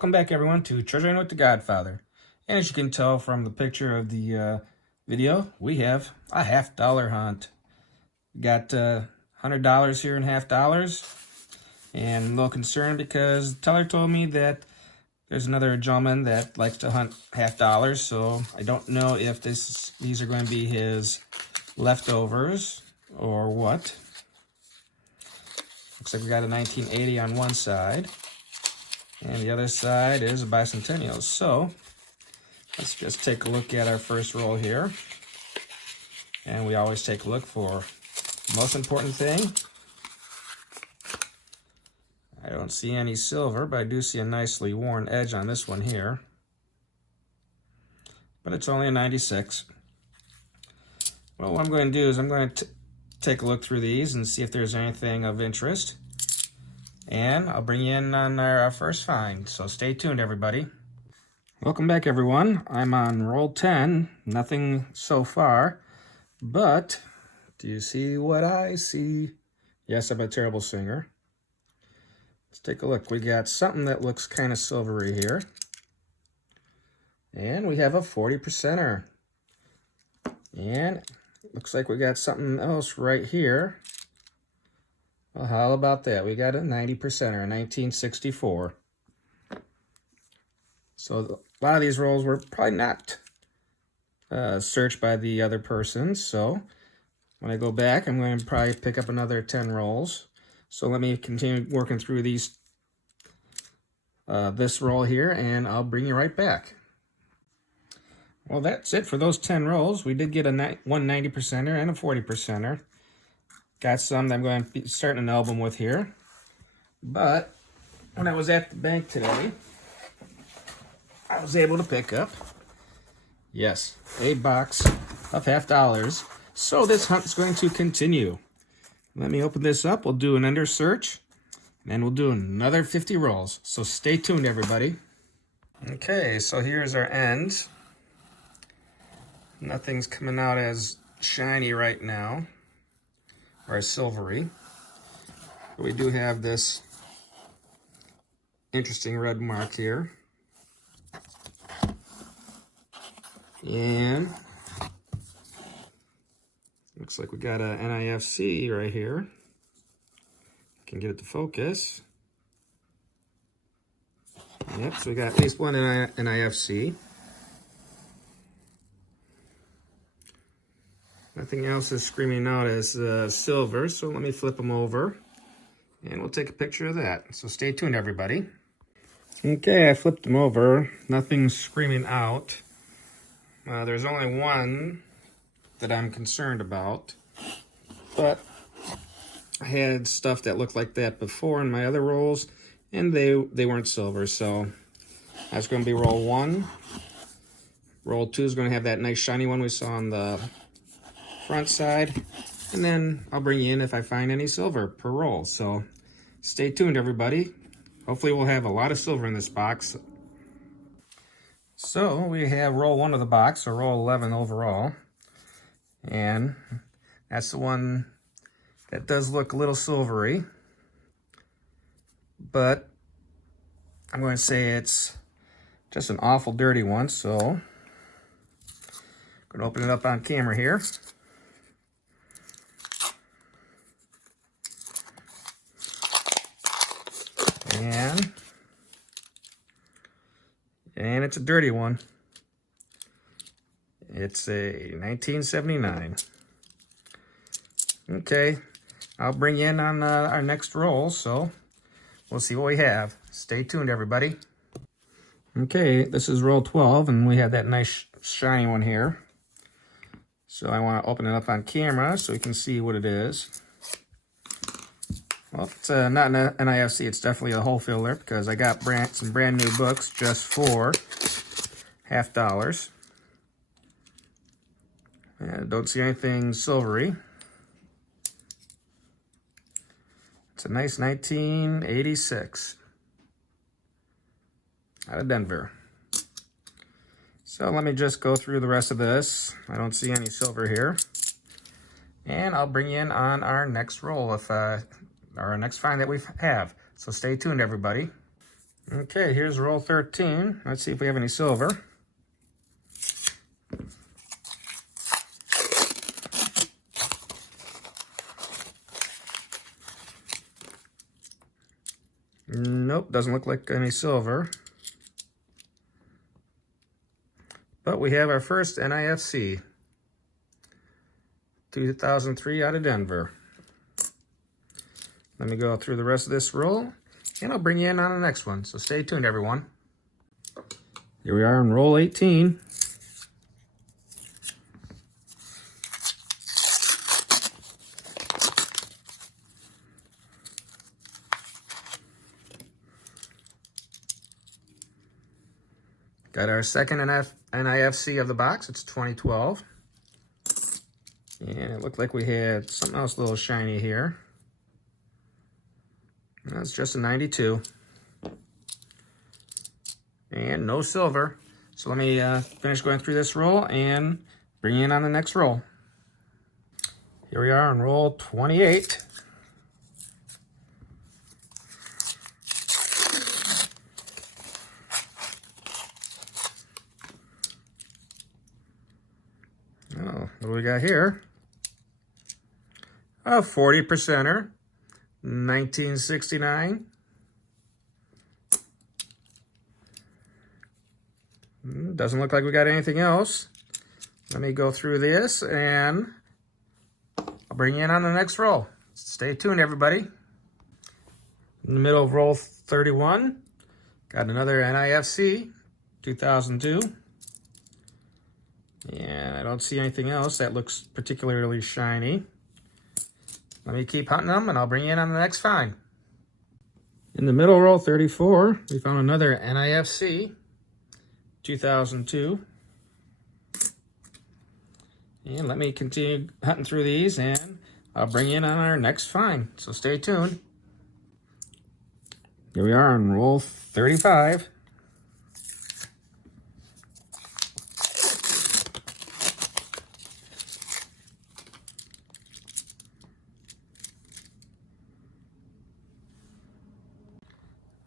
Welcome back, everyone, to Treasuring with the Godfather. And as you can tell from the picture of the video, we have a half-dollar hunt. We got $100 here in half dollars, and I'm a little concerned because the teller told me that there's another gentleman that likes to hunt half dollars, so I don't know if these are going to be his leftovers or what. Looks like we got a 1980 on one side, and the other side is a bicentennial. So let's just take a look at our first roll here. And we always take a look for the most important thing. I don't see any silver, but I do see a nicely worn edge on this one here. But it's only a 96. Well, what I'm going to do is I'm going to take a look through these and see if there's anything of interest. And I'll bring you in on our first find, so stay tuned, everybody. Welcome back, everyone. I'm on roll 10. Nothing so far, but do you see what I see? Yes, I'm a terrible singer. Let's take a look. We got something that looks kind of silvery here. And we have a 40%er. And it looks like we got something else right here. Well, how about that? We got a 90%er, a 1964. So a lot of these rolls were probably not searched by the other person. So when I go back, I'm going to probably pick up another 10 rolls. So let me continue working through these, this roll here, and I'll bring you right back. Well, that's it for those 10 rolls. We did get a 190%er and a 40%er. Got some that I'm going to be starting an album with here. But when I was at the bank today, I was able to pick up, yes, a box of half dollars. So this hunt is going to continue. Let me open this up. We'll do an under search, and then we'll do another 50 rolls. So stay tuned, everybody. Okay, so here's our end. Nothing's coming out as shiny right now, or as silvery. But we do have this interesting red mark here. And looks like we got a NIFC right here. Can get it to focus. Yep, so we got at least one NIFC. Nothing else is screaming out as silver, so let me flip them over and we'll take a picture of that. So stay tuned, everybody. Okay, I flipped them over. Nothing's screaming out. There's only one that I'm concerned about, but I had stuff that looked like that before in my other rolls, and they weren't silver, so that's going to be roll 1. Roll 2 is going to have that nice shiny one we saw on the front side, and then I'll bring you in if I find any silver per roll. So stay tuned, everybody. Hopefully we'll have a lot of silver in this box. So we have roll 1 of the box, or roll 11 overall, and that's the one that does look a little silvery, but I'm going to say it's just an awful dirty one. So I'm going to open it up on camera here. And it's a dirty one. It's a 1979. Okay, I'll bring you in on our next roll, so we'll see what we have. Stay tuned, everybody. Okay, this is roll 12, and we have that nice shiny one here. So I want to open it up on camera so we can see what it is. Well, it's not an NIFC, it's definitely a hole filler because I got some brand new books just for half dollars. And don't see anything silvery. It's a nice 1986 out of Denver. So let me just go through the rest of this. I don't see any silver here. And I'll bring you in on our next roll, or our next find that we have. So stay tuned, everybody. Okay, here's roll 13. Let's see if we have any silver. Nope, doesn't look like any silver. But we have our first NIFC. 2003 out of Denver. Let me go through the rest of this roll, and I'll bring you in on the next one. So stay tuned, everyone. Here we are on roll 18. Got our second NIFC of the box. It's 2012. And it looked like we had something else a little shiny here. That's just a 92. And no silver. So let me finish going through this roll and bring you in on the next roll. Here we are on roll 28. Oh, what do we got here? A 40%er, 1969. Doesn't look like we got anything else. Let me go through this and I'll bring you in on the next roll. Stay tuned, everybody. In the middle of roll 31, got another NIFC, 2002. And I don't see anything else that looks particularly shiny. Let me keep hunting them and I'll bring you in on the next find. In the middle roll 34, we found another NIFC, 2002. And let me continue hunting through these and I'll bring you in on our next find. So stay tuned. Here we are on roll 35.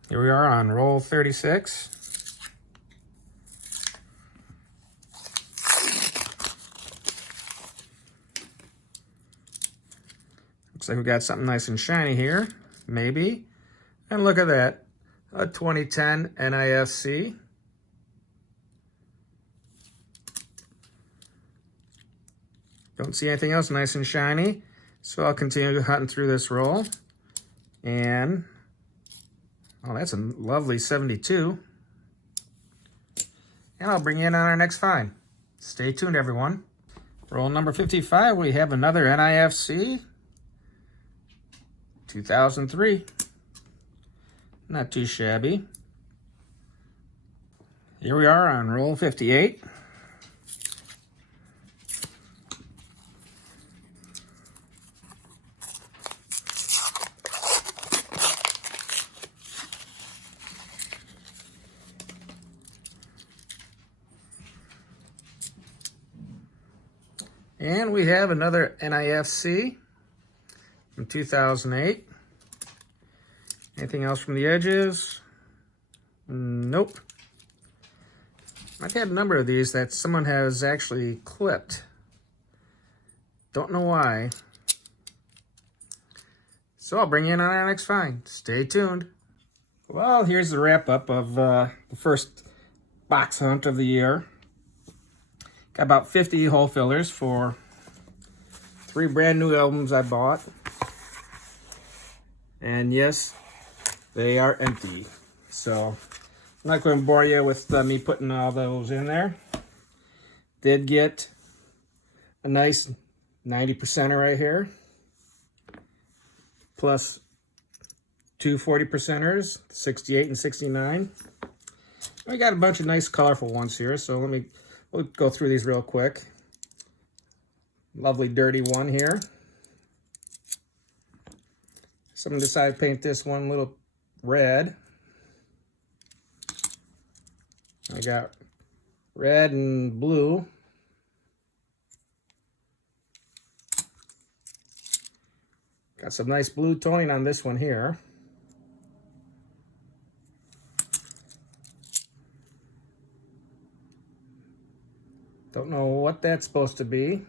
Here we are on roll 36. Looks like we got something nice and shiny here, maybe. And look at that, a 2010 NIFC. Don't see anything else nice and shiny, so I'll continue hunting through this roll. And oh, that's a lovely 72. And I'll bring you in on our next find. Stay tuned, everyone. Roll number 55, we have another NIFC, 2003. Not too shabby. Here we are on roll 58. And we have another NIFC from 2008. Anything else from the edges? Nope. I've had a number of these that someone has actually clipped. Don't know why. So I'll bring you in on our next find. Stay tuned. Well, here's the wrap up of the first box hunt of the year. Got about 50 hole fillers for 3 brand new albums I bought. And yes, they are empty. So I'm not going to bore you with me putting all those in there. Did get a nice 90%er right here. Plus 2 40%ers, 68 and 69. We got a bunch of nice colorful ones here, so we'll go through these real quick. Lovely dirty one here. Someone decided to paint this one a little red. I got red and blue. Got some nice blue toning on this one here. that's supposed to be.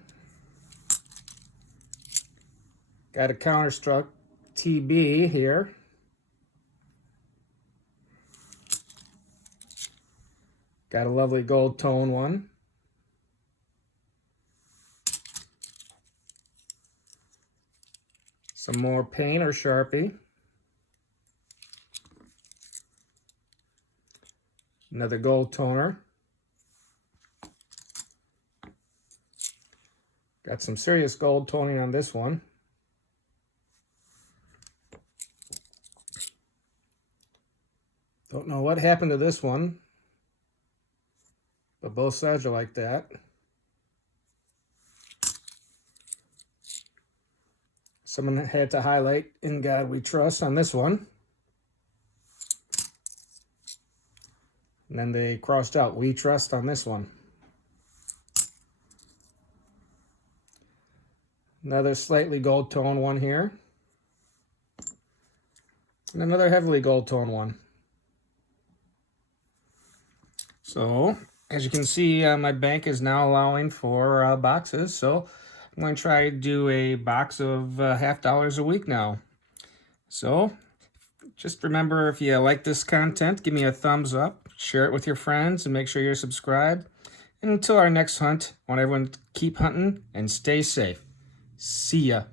Got a counterstruck TB here. Got a lovely gold tone one. Some more paint or Sharpie. Another gold toner. Got some serious gold toning on this one. Don't know what happened to this one, but both sides are like that. Someone had to highlight "In God We Trust" on this one. And then they crossed out "We Trust" on this one. Another slightly gold tone one here. And another heavily gold tone one. So, as you can see, my bank is now allowing for boxes. So, I'm going to try to do a box of $50 a week now. So, just remember, if you like this content, give me a thumbs up, share it with your friends, and make sure you're subscribed. And until our next hunt, I want everyone to keep hunting and stay safe. See ya.